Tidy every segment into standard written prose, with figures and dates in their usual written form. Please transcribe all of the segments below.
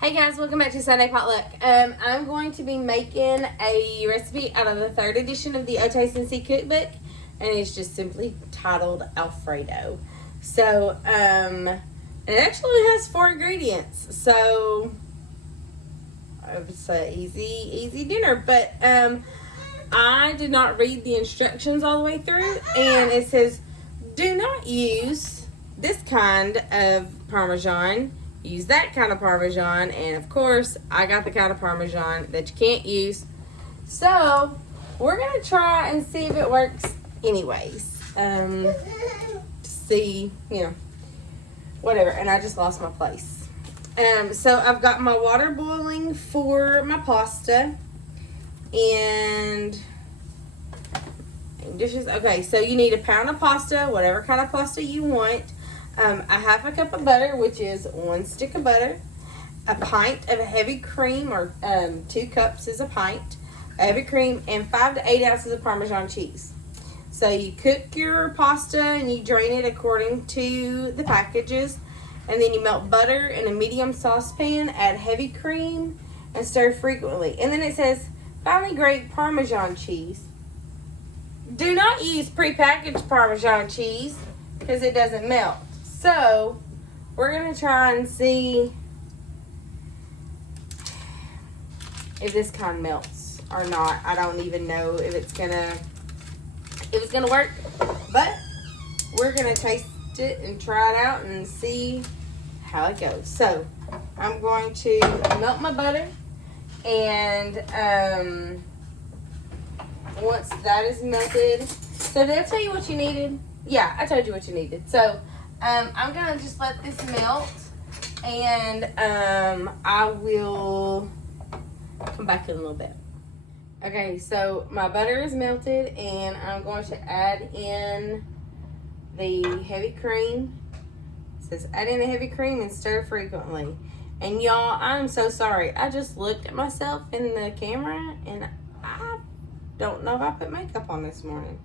Hey guys, welcome back to Sunday Potluck. I'm going to be making a recipe out of the 3rd edition of the WHBC cookbook, and it's just simply titled Alfredo. So, it actually has 4 ingredients, so it's an easy dinner. But I did not read the instructions all the way through, and it says, do not use this kind of Parmesan. Use that kind of Parmesan, and of course I got the kind of Parmesan that you can't use, so we're gonna try and see if it works anyways. See, whatever. And I just lost my place. So I've got my water boiling for my pasta and dishes. Okay, so you need a pound of pasta, whatever kind of pasta you want. A half a cup of butter, which is 1 stick of butter, a pint of heavy cream, or 2 cups is a pint, heavy cream, and 5 to 8 ounces of Parmesan cheese. So you cook your pasta and you drain it according to the packages, and then you melt butter in a medium saucepan, add heavy cream, and stir frequently. And then it says, finally grate Parmesan cheese. Do not use prepackaged Parmesan cheese because it doesn't melt. So, we're going to try and see if this kind melts or not. I don't even know if it's going to work, but we're going to taste it and try it out and see how it goes. So, I'm going to melt my butter, and once that is melted, so did I tell you what you needed? Yeah, I told you what you needed. So, I'm going to just let this melt, and I will come back in a little bit. Okay, so my butter is melted, and I'm going to add in the heavy cream. It says add in the heavy cream and stir frequently. And y'all, I'm so sorry. I just looked at myself in the camera, and I don't know if I put makeup on this morning,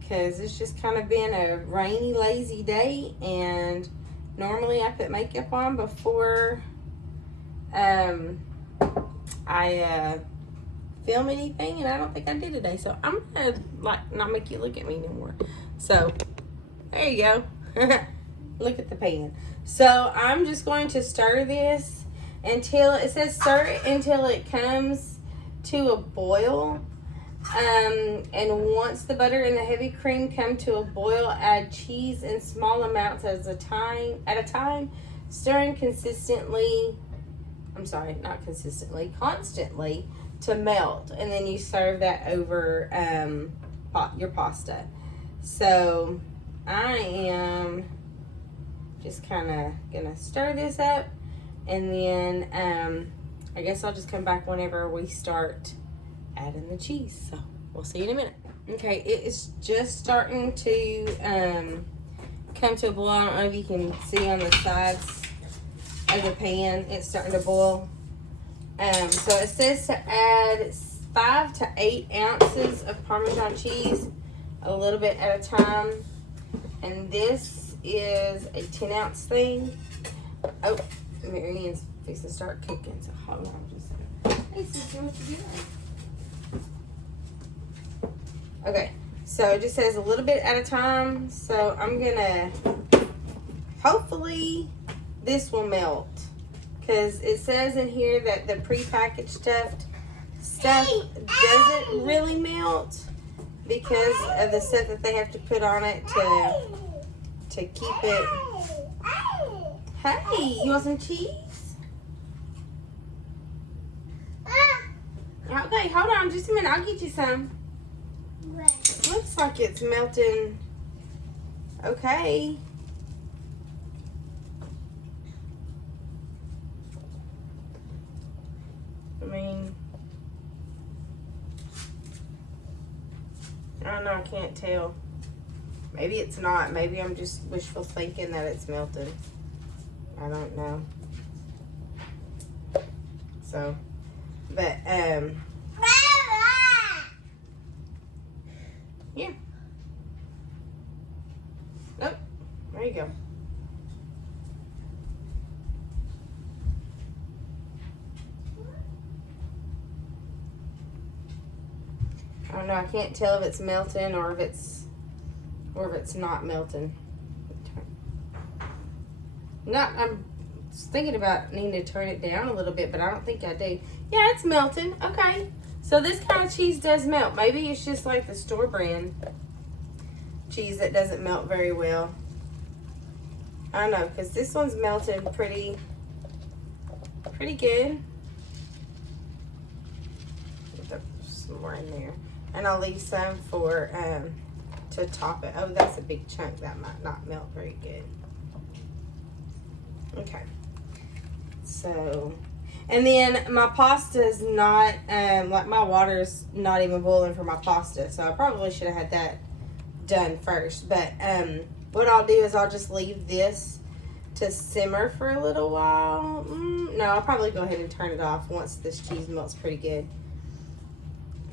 because it's just kind of been a rainy, lazy day, and normally I put makeup on before I film anything, and I don't think I did today, so I'm gonna not make you look at me anymore. So there you go. Look at the pan. So I'm just going to stir this until it says stir it until it comes to a boil. And once the butter and the heavy cream come to a boil, add cheese in small amounts at a time, stirring constantly to melt, and then you serve that over your pasta. So I am just kind of gonna stir this up, and then I guess I'll just come back whenever we start adding the cheese. So we'll see you in a minute. Okay, it is just starting to come to a boil. I don't know if you can see on the sides of the pan, it's starting to boil. So it says to add 5 to 8 ounces of Parmesan cheese, a little bit at a time, and this is a 10-ounce thing. Oh, Marianne's fixing to start cooking, so hold on just a second. Hey, sister, what you doing? Okay, so it just says a little bit at a time. So I'm gonna, hopefully this will melt, because it says in here that the prepackaged stuff doesn't really melt because of the stuff that they have to put on it to keep it. Hey, you want some cheese? Okay, hold on just a minute. I'll get you some. Looks like it's melting. Okay. I mean, I don't know, I can't tell. Maybe it's not. Maybe I'm just wishful thinking that it's melted. I don't know. So, but, yeah. Nope. There you go. don't know. I can't tell if it's melting or if it's not melting. I'm thinking about needing to turn it down a little bit, but I don't think I do. Yeah, it's melting. Okay. So this kind of cheese does melt. Maybe it's just like the store brand cheese that doesn't melt very well. I don't know, because this one's melting pretty good. Put some more in there. And I'll leave some for to top it. Oh, that's a big chunk. That might not melt very good. Okay. So, and then my pasta's not, like my water's not even boiling for my pasta. So I probably should have had that done first. But what I'll do is I'll just leave this to simmer for a little while. No, I'll probably go ahead and turn it off once this cheese melts pretty good.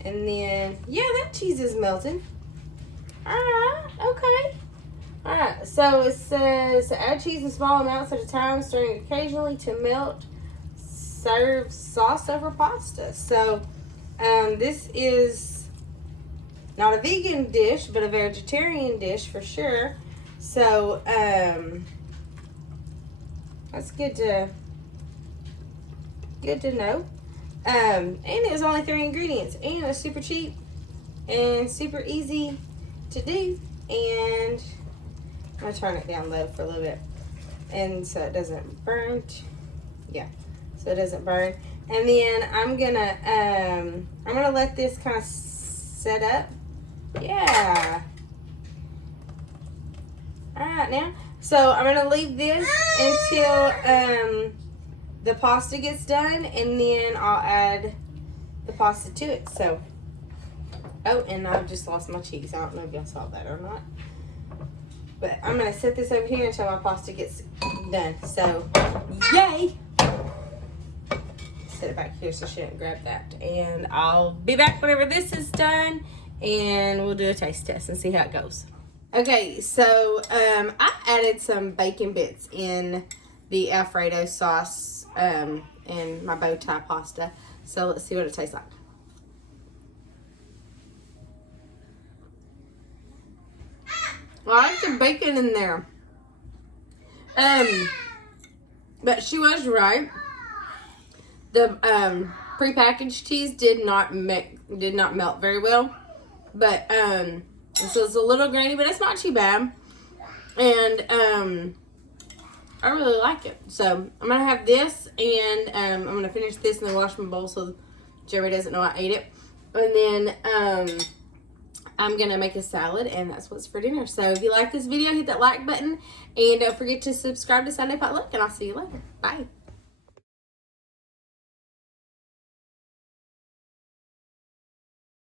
And then, yeah, that cheese is melting. Alright, okay. Alright, so it says add cheese in small amounts at a time, stirring occasionally to melt. Serve sauce over pasta. So, this is not a vegan dish, but a vegetarian dish for sure. So, that's good to know. And it was only 3 ingredients, and it's super cheap and super easy to do. And I'm gonna turn it down low for a little bit, and so it doesn't burn. Yeah, so it doesn't burn. And then I'm gonna let this kind of set up. Yeah. All right now. So I'm gonna leave this until the pasta gets done, and then I'll add the pasta to it. So, oh, and I just lost my cheese. I don't know if y'all saw that or not. But I'm gonna set this over here until my pasta gets done. So, yay! Set it back here so she didn't grab that. And I'll be back whenever this is done, and we'll do a taste test and see how it goes. Okay, so I added some bacon bits in the Alfredo sauce in my bow tie pasta. So let's see what it tastes like. Well, I like the bacon in there. But she was right. The prepackaged cheese did not melt very well. But so it's a little grainy, but it's not too bad. And I really like it. So I'm gonna have this, and I'm gonna finish this and then wash my bowl so Jerry doesn't know I ate it. And then I'm gonna make a salad, and that's what's for dinner. So if you like this video, hit that like button, and don't forget to subscribe to Sunday Potluck, and I'll see you later. Bye.